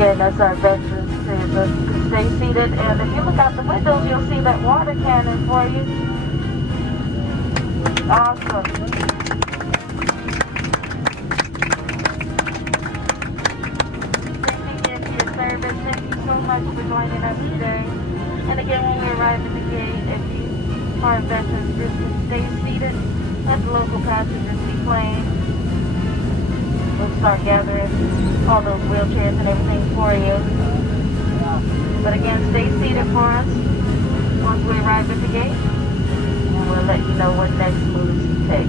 again, that's our veterans table. Stay seated, and if you look out the windows, you'll see that water cannon for you. Awesome. Thank you for your service. Thank you so much for joining us today. And again, when we arrive at the gate, if you are a veteran, just stay seated. Let the local passengers seaplane. We'll start gathering all those wheelchairs and everything for you. But again, stay seated for us once we arrive at the gate, and we'll let you know what next moves to take.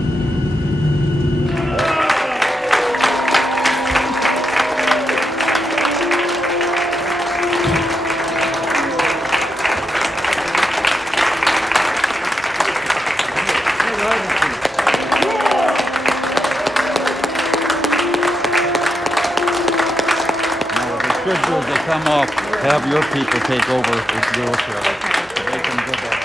Good do is they come up, have your people take over the wheelchair. They can go back.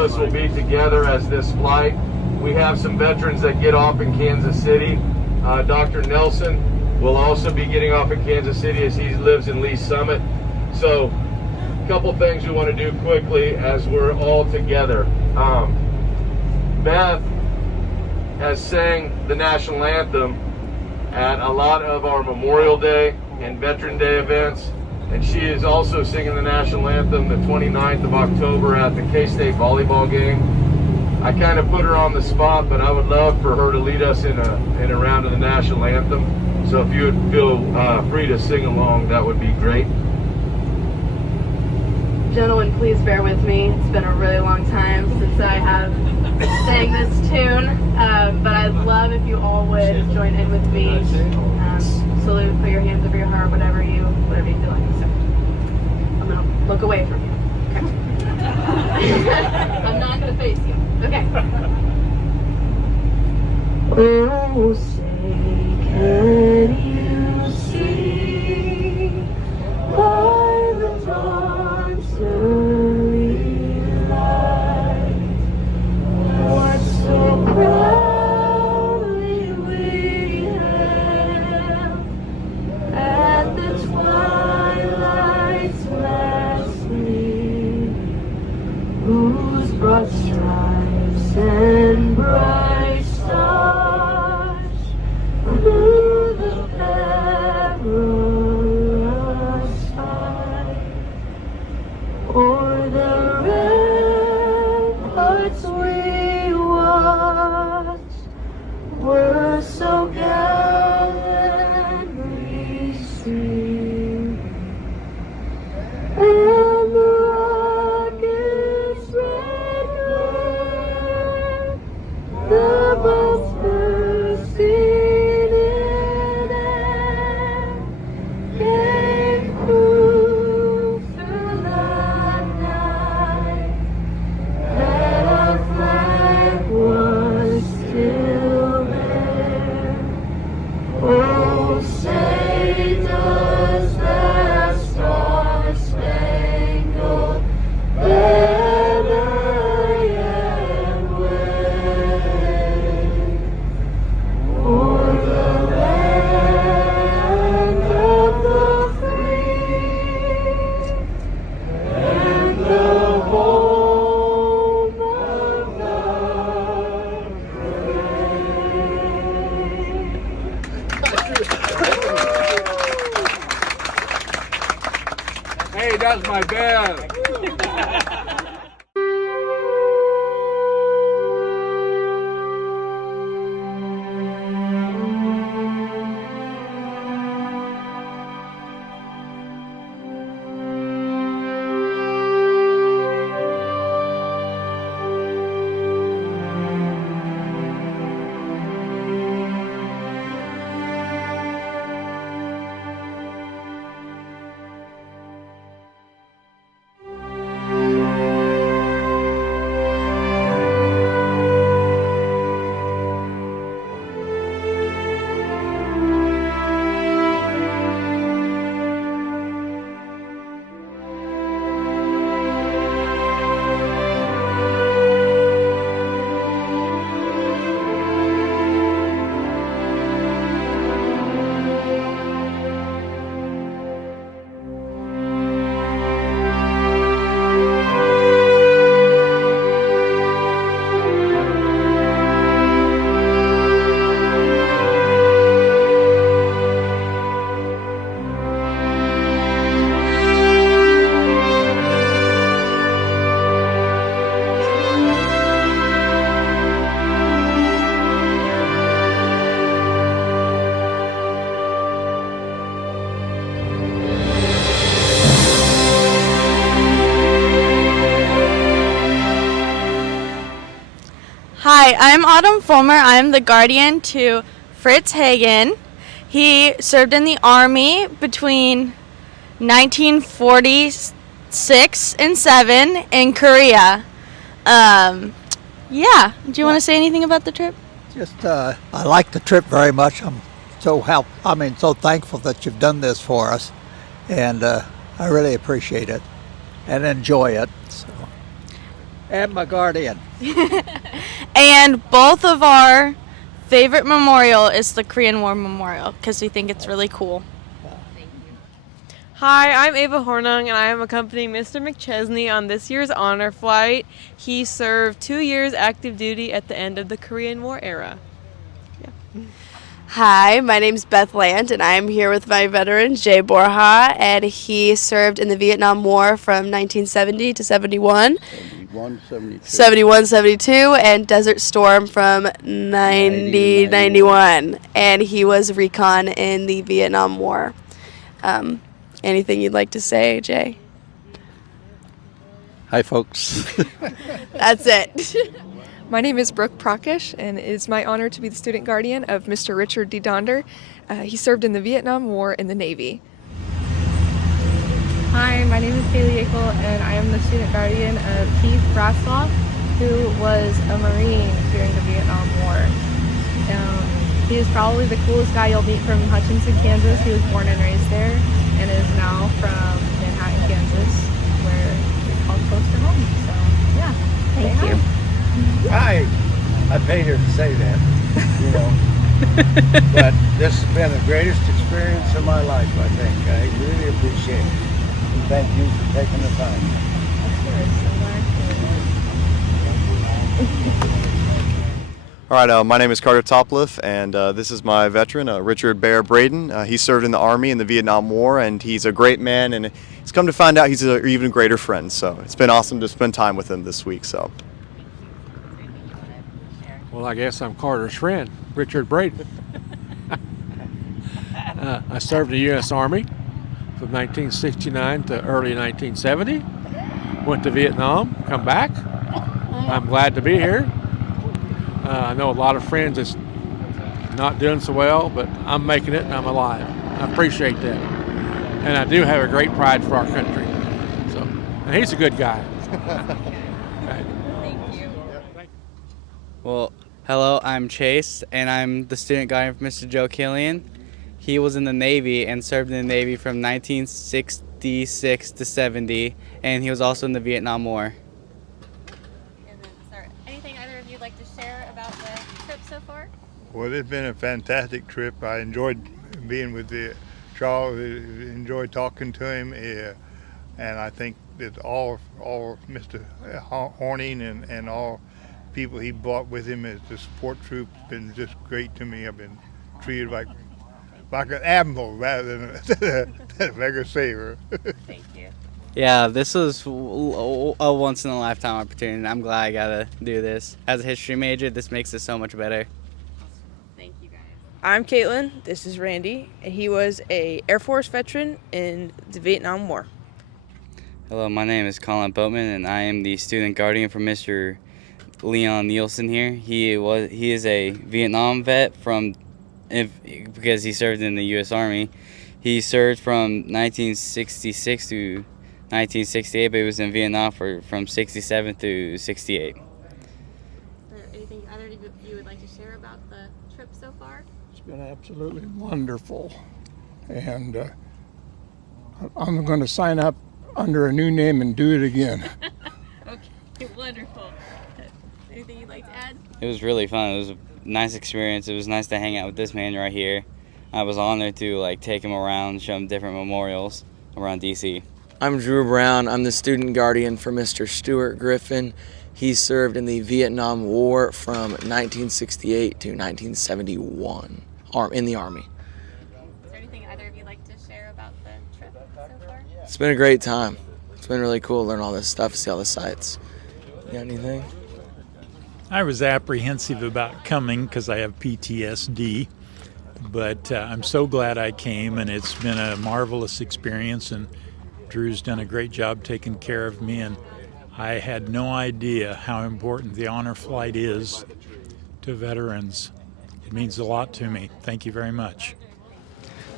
us will be together as this flight. We have some veterans that get off in Kansas City. Dr. Nelson will also be getting off in Kansas City as he lives in Lee Summit. So a couple things we want to do quickly as we're all together. Beth has sang the national anthem at a lot of our Memorial Day and Veteran Day events, and she is also singing the national anthem the 29th of October at the K-State volleyball game. I kind of put her on the spot, but I would love for her to lead us in a round of the national anthem. So if you would feel free to sing along, that would be great. Gentlemen, please bear with me. It's been a really long time since I have sang this tune, but I'd love if you all would join in with me. Salute, put your hands over your heart, whatever you feel like. So I'm gonna look away from you. Okay. I'm not gonna face you. Okay. Oh, say, can you see by the dawn's early light what so proudly we hailed at the twilight's last gleam, whose broad stripes and bright stars through the perilous fight o'er the ramparts we watched were so gallantly seen, and the rocket's red glare, the bombs bursting in air, gave proof through the night that our flag was still there. Oh, say does that star-spangled banner yet wave o'er the land of the free and the home of the brave. Hey, that's my band. Hi, I'm Autumn Fulmer. I'm the guardian to Fritz Hagen. He served in the Army between 1946 and 7 in Korea. Yeah, do you want to say anything about the trip? Just, I like the trip very much. I'm so thankful that you've done this for us, and I really appreciate it and enjoy it. So. And my guardian. And both of our favorite memorial is the Korean War Memorial because we think it's really cool. Hi, I'm Ava Hornung, and I am accompanying Mr. McChesney on this year's honor flight. He served 2 years active duty at the end of the Korean War era. Hi, my name's Beth Land, and I'm here with my veteran, Jay Borja, and he served in the Vietnam War from 1970 to 71. 71, 72, and Desert Storm from 90, 91. And he was recon in the Vietnam War. Anything you'd like to say, Jay? Hi, folks. That's it. My name is Brooke Prakash, and it is my honor to be the student guardian of Mr. Richard D. Donder. He served in the Vietnam War in the Navy. Hi, my name is Kaylee Yackel, and I am the student guardian of Keith Brasloff, who was a Marine during the Vietnam War. He is probably the coolest guy you'll meet from Hutchinson, Kansas. He was born and raised there, and is now from Manhattan, Kansas, where it's called close to home. So, yeah, thank you. I paid her to say that, you know. But this has been the greatest experience of my life, I think. I really appreciate it. And thank you for taking the time. All right, my name is Carter Topliff, and this is my veteran, Richard Bear Braden. He served in the Army in the Vietnam War, and he's a great man, and it's come to find out he's an even greater friend. So it's been awesome to spend time with him this week. So. Well, I guess I'm Carter's friend, Richard Braden. I served in the U.S. Army from 1969 to early 1970. Went to Vietnam, come back. I'm glad to be here. I know a lot of friends that's not doing so well, but I'm making it and I'm alive. I appreciate that. And I do have a great pride for our country. So, and he's a good guy. Right. Thank you. Well, hello, I'm Chase, and I'm the student guardian for Mr. Joe Killian. He was in the Navy and served in the Navy from 1966 to 70, and he was also in the Vietnam War. Like to share about the trip so far? Well, it's been a fantastic trip. I enjoyed being with Charles, enjoyed talking to him, and I think that all Mr. Horning and all people he brought with him as the support troop been just great to me. I've been treated like an admiral rather than a regular sailor. Thank you. Yeah, this was a once-in-a-lifetime opportunity, and I'm glad I got to do this. As a history major, this makes it so much better. Thank you, guys. I'm Caitlin. This is Randy, and he was a Air Force veteran in the Vietnam War. Hello, my name is Colin Boatman, and I am the student guardian for Mr. Leon Nielsen here. He is a Vietnam vet because he served in the U.S. Army. He served from 1966 to 1968, but he was in Vietnam from 67 through 68. Is there anything other you would like to share about the trip so far? It's been absolutely wonderful, and I'm going to sign up under a new name and do it again. Okay, wonderful. Anything you'd like to add? It was really fun. It was a nice experience. It was nice to hang out with this man right here. I was honored to take him around, show him different memorials around D.C. I'm Drew Brown. I'm the student guardian for Mr. Stuart Griffin. He served in the Vietnam War from 1968 to 1971 in the Army. Is there anything either of you like to share about the trip so far? It's been a great time. It's been really cool to learn all this stuff, see all the sights. You got anything? I was apprehensive about coming because I have PTSD, but I'm so glad I came, and it's been a marvelous experience, and Drew's done a great job taking care of me, and I had no idea how important the honor flight is to veterans. It means a lot to me. Thank you very much.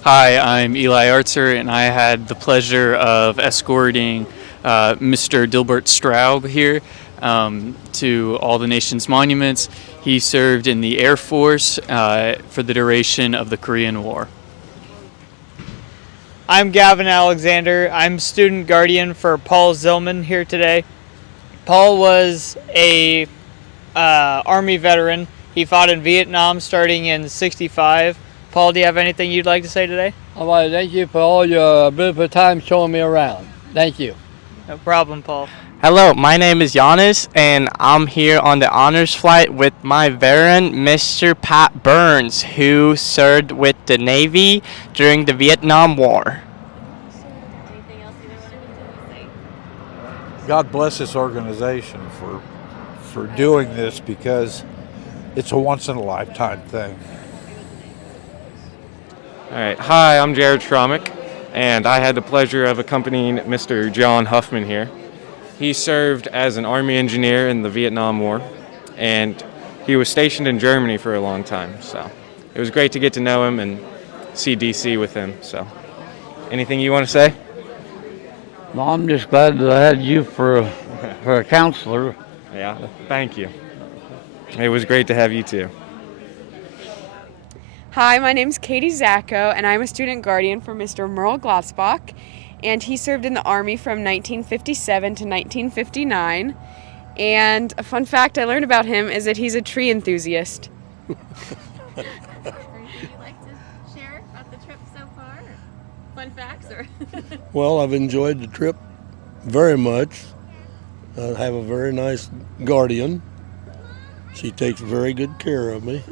Hi, I'm Eli Artzer, and I had the pleasure of escorting Mr. Dilbert Straub here to all the nation's monuments. He served in the Air Force for the duration of the Korean War. I'm Gavin Alexander. I'm student guardian for Paul Zillman here today. Paul was a Army veteran. He fought in Vietnam starting in '65. Paul, do you have anything you'd like to say today? All right, thank you for all your beautiful time showing me around. Thank you. No problem, Paul. Hello, my name is Giannis, and I'm here on the honors flight with my veteran, Mr. Pat Burns, who served with the Navy during the Vietnam War. God bless this organization for doing this, because it's a once-in-a-lifetime thing. All right. Hi, I'm Jared Schromick, and I had the pleasure of accompanying Mr. John Huffman here. He served as an Army engineer in the Vietnam War, and he was stationed in Germany for a long time. So it was great to get to know him and see DC with him. So anything you want to say? Well, I'm just glad that I had you for a counselor. Yeah, thank you. It was great to have you too. Hi, my name's Katie Zacco, and I'm a student guardian for Mr. Merle Glotzbach, and he served in the Army from 1957 to 1959. And a fun fact I learned about him is that he's a tree enthusiast. Anything you'd like to share about the trip so far? Fun facts or? Well, I've enjoyed the trip very much. I have a very nice guardian. She takes very good care of me.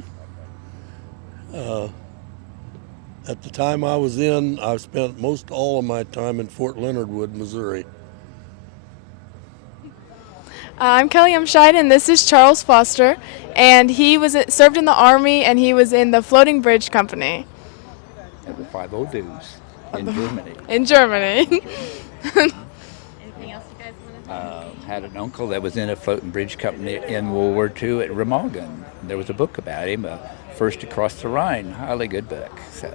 At the time I was in, I spent most all of my time in Fort Leonard Wood, Missouri. I'm Kelly Umscheid, and this is Charles Foster, and he served in the Army, and he was in the Floating Bridge Company. At the 50 Dues in Germany. In Germany. Anything else you guys want to say? Had an uncle that was in a floating bridge company in World War II at Remagen. There was a book about him, First Across the Rhine. Highly good book. So,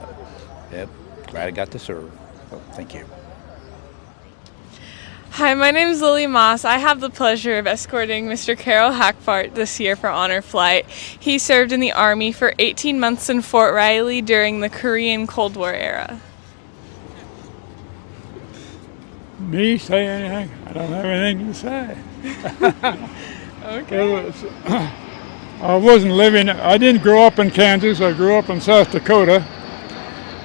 yep, glad I got to serve. So, thank you. Hi, my name is Lily Moss. I have the pleasure of escorting Mr. Carol Hackfart this year for honor flight. He served in the Army for 18 months in Fort Riley during the Korean Cold War era. Me say anything? I don't have anything to say. Okay. I wasn't living, I didn't grow up in Kansas, I grew up in South Dakota.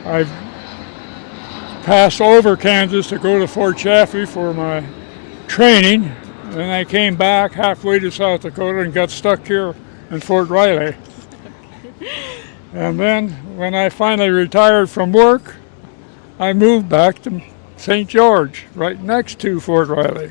I passed over Kansas to go to Fort Chaffee for my training, and I came back halfway to South Dakota and got stuck here in Fort Riley. And then when I finally retired from work, I moved back to St. George, right next to Fort Riley.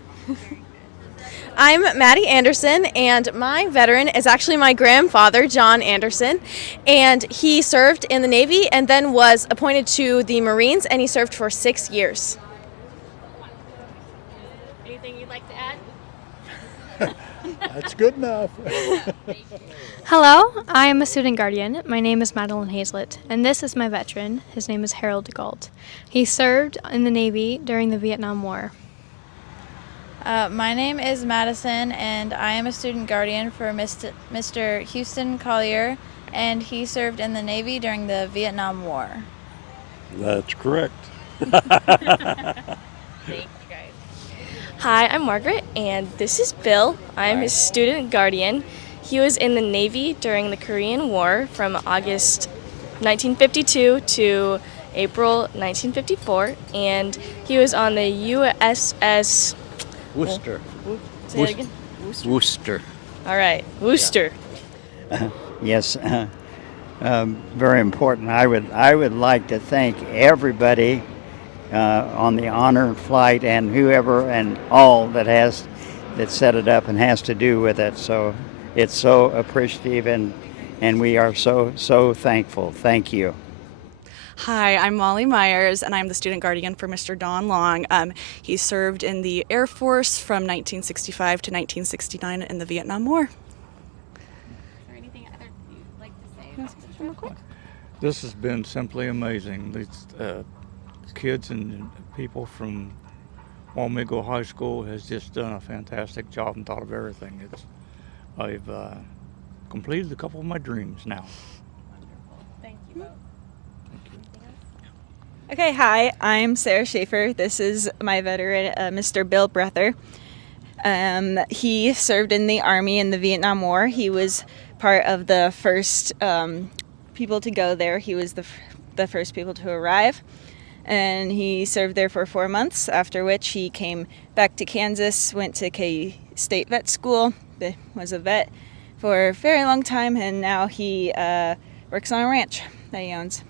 I'm Maddie Anderson, and my veteran is actually my grandfather, John Anderson, and he served in the Navy and then was appointed to the Marines, and he served for 6 years. Anything you'd like to add? That's good enough. Hello, I am a student guardian. My name is Madeline Hazlett, and this is my veteran. His name is Harold DeGault. He served in the Navy during the Vietnam War. My name is Madison, and I am a student guardian for Mr. Houston Collier, and he served in the Navy during the Vietnam War. That's correct. Thank you guys. Hi, I'm Margaret, and this is Bill. I'm his student guardian. He was in the Navy during the Korean War from August 1952 to April 1954, and he was on the USS Worcester. Say it again. Worcester. All right, Worcester. Yes, very important. I would like to thank everybody on the honor flight and whoever and all that set it up and has to do with it. So it's so appreciative, and we are so thankful. Thank you. Hi, I'm Molly Myers, and I'm the student guardian for Mr. Don Long. He served in the Air Force from 1965 to 1969 in the Vietnam War. Is there anything other you'd like to say about the trip? Quick. This has been simply amazing. These kids and people from Wamego High School has just done a fantastic job and thought of everything. I've completed a couple of my dreams now. Thank you both. Okay, hi, I'm Sarah Schaefer. This is my veteran, Mr. Bill Breather. He served in the Army in the Vietnam War. He was part of the first people to go there. He was the first people to arrive. And he served there for 4 months, after which he came back to Kansas, went to K State Vet School, was a vet for a very long time, and now he works on a ranch that he owns.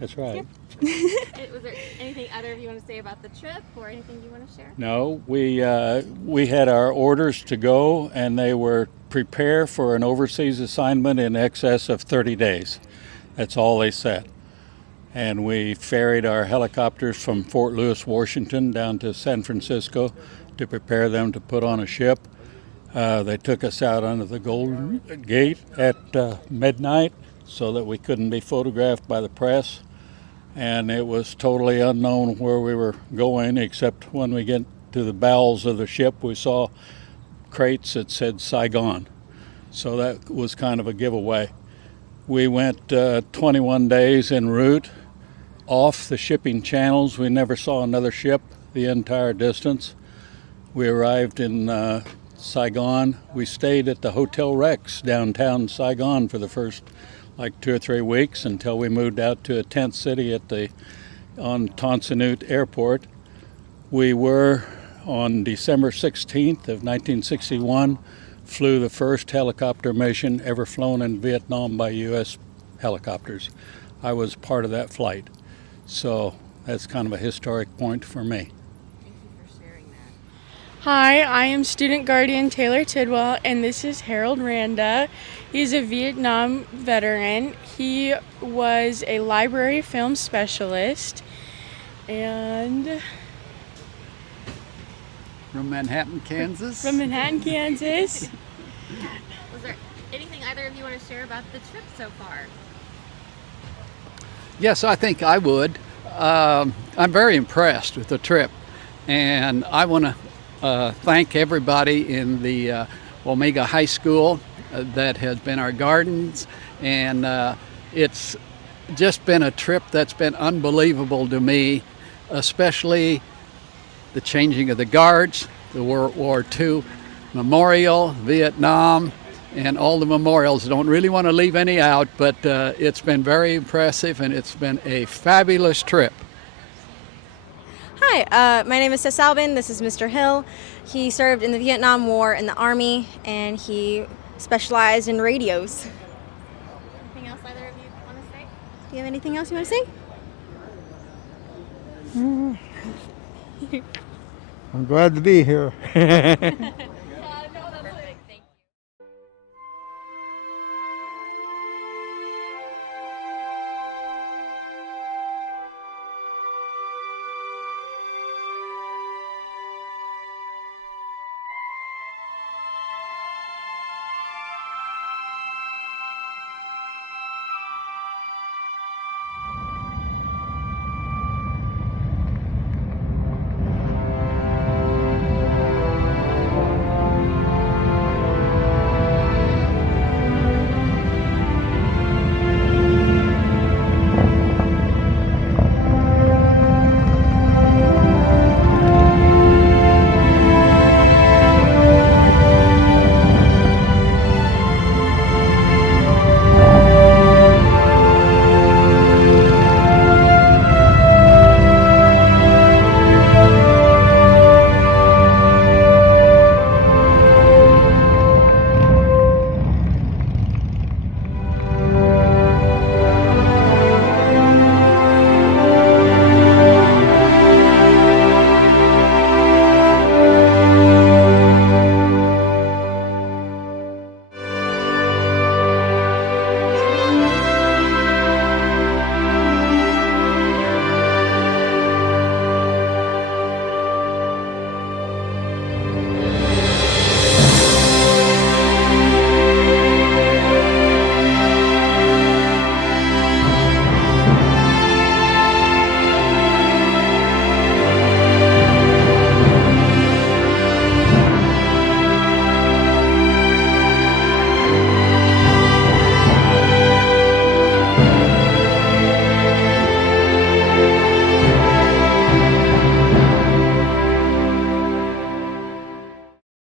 That's right. Was there anything either of you want to say about the trip or anything you want to share? No, we had our orders to go, and they were prepare for an overseas assignment in excess of 30 days. That's all they said. And we ferried our helicopters from Fort Lewis, Washington, down to San Francisco to prepare them to put on a ship. They took us out under the Golden Gate at midnight so that we couldn't be photographed by the press. And it was totally unknown where we were going, except when we get to the bowels of the ship, we saw crates that said Saigon. So that was kind of a giveaway. We went 21 days en route off the shipping channels. We never saw another ship the entire distance. We arrived in Saigon. We stayed at the Hotel Rex downtown Saigon for the first 2 or 3 weeks until we moved out to a tent city on Tan Son Nhut Airport. We were on December 16th of 1961, flew the first helicopter mission ever flown in Vietnam by U.S. helicopters. I was part of that flight. So that's kind of a historic point for me. Hi, I am student guardian Taylor Tidwell, and this is Harold Randa. He's a Vietnam veteran. He was a library film specialist, and from Manhattan, Kansas. Was there anything either of you want to share about the trip so far? Yes, I think I would. I'm very impressed with the trip, and I want to thank everybody in the Wamego High School that has been our guardians, and it's just been a trip that's been unbelievable to me, especially the changing of the guards, the World War II Memorial, Vietnam, and all the memorials. I don't really want to leave any out, but it's been very impressive, and it's been a fabulous trip. Hi, my name is Sis Albin. This is Mr. Hill. He served in the Vietnam War in the Army, and he specialized in radios. Anything else either of you want to say? Do you have anything else you want to say? I'm glad to be here.